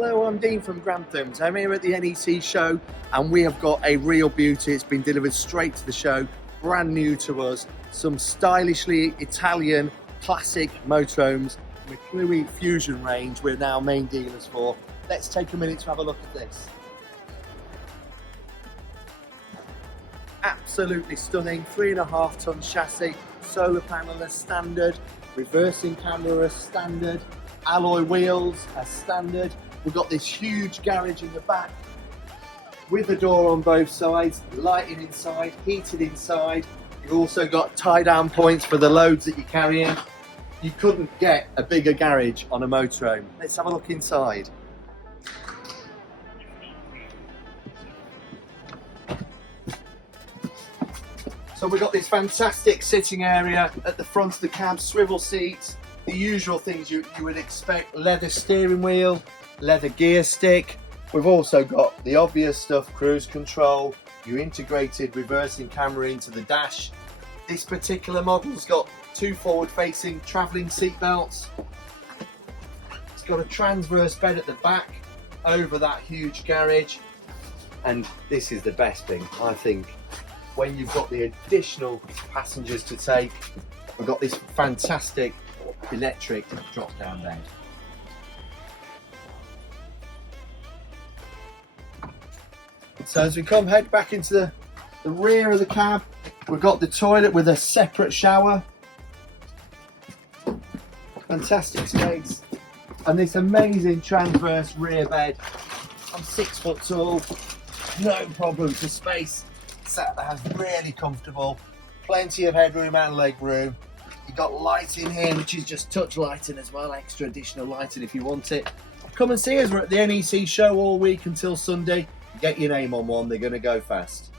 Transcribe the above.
Hello, I'm Dean from Granthams. I'm here at the NEC show and we have got a real beauty. It's been delivered straight to the show, brand new to us. Some stylishly Italian classic motorhomes, Mclouis Fusion range we're now main dealers for. Let's take a minute to have a look at this. Absolutely stunning, 3.5 ton chassis, solar panel as standard, reversing camera as standard, alloy wheels as standard. We've got this huge garage in the back with a door on both sides, lighting inside, heated inside. You've also got tie down points for the loads that you're carrying. You couldn't get a bigger garage on a motorhome. Let's have a look inside. So we've got this fantastic sitting area at the front of the cab, swivel seats, the usual things you would expect, leather steering wheel, leather gear stick. We've also got the obvious stuff, cruise control, your integrated reversing camera into the dash. This particular model's got 2 forward-facing travelling seat belts. It's got a transverse bed at the back over that huge garage. And this is the best thing, I think, when you've got the additional passengers to take. We've got this fantastic electric drop-down bed. So as we head back into the rear of the cab, we've got the toilet with a separate shower. Fantastic space. And this amazing transverse rear bed. I'm 6 foot tall, no problem for space. Sat there, really comfortable. Plenty of headroom and leg room. You've got lighting here, which is just touch lighting as well, extra additional lighting if you want it. Come and see us, we're at the NEC show all week until Sunday. Get your name on one, they're going to go fast.